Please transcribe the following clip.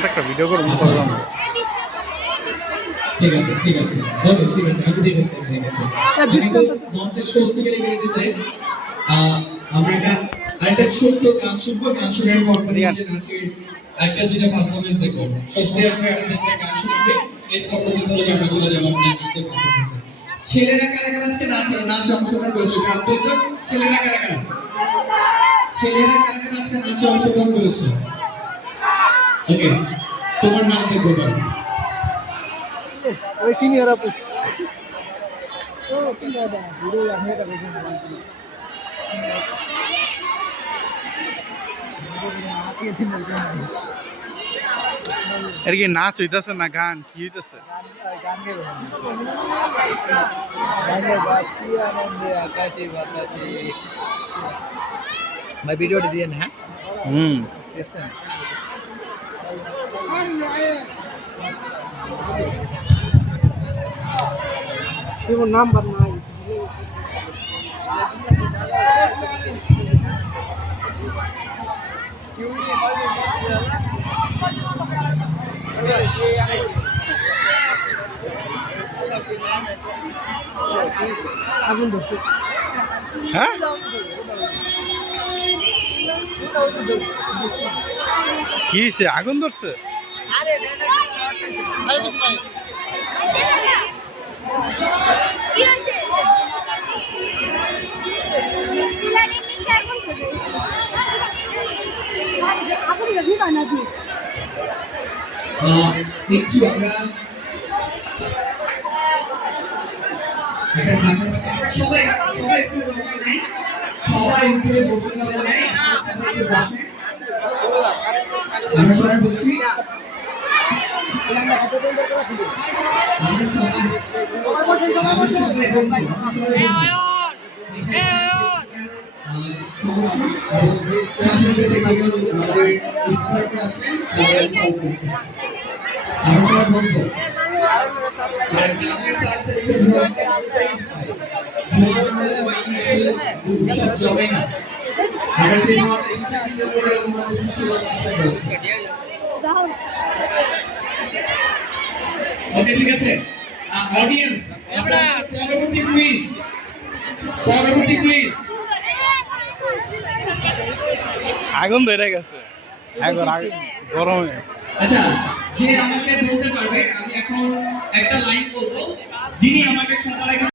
একটা ভিডিও করব ঠিক আছে ঠিক আছে ওকে ঠিক আছে আমি দেখেছি আমি তো মঞ্চের ষষ্ঠী গেলে দিতে চাই আমরা একটা ছোট্ট গান শুনবো গান শোনার পর যে নাচের একটা দুটা পারফরমেন্স দেখবো ষষ্ঠী আসবে আমাদের গান শুনবে এরপর প্রতিদিন আমরা চলে যাবো আমাদের নাচের পারফরমেন্সে ছেলেরা কারা কারা আজকে নাচে অংশগ্রহণ করেছে হাত তুলে তো ছেলেরা কারা কারা আজকে নাচে অংশগ্রহণ করেছে ওকে তোমার নাচ দেখবো ওই সিনিয়র আপু ও ঠিক আছে ভিডিও আমি এটা দেখি এর কি নাচ হইতাছে না গান কি হইতাছে গান গাইবে বাজকি আনন্দে আকাশে বাতাসে ভাই ভিডিওটা দিয়ে না হুম দেখছেন শিবর নাম্বার নাই আগুন ধরছে হ্যাঁ কি সে আগুন ধরছে একটু আমরা সবাই একটু দরকার নেই সবাই উপরে বসে দরকার নেই সবাই একটু বসে আমরা সবাই বলছি আমরা সবাই বলবো আমরা সবাই বলবো জমে না আমরা সেই ওকে ঠিক আছে অডিয়েন্স পরবর্তী কুইজ আগুন ধরে গেছে গরমে আচ্ছা যে আমাকে বলতে পারবে আমি এখন একটা লাইন বলবো যিনি আমাকে সবার আগে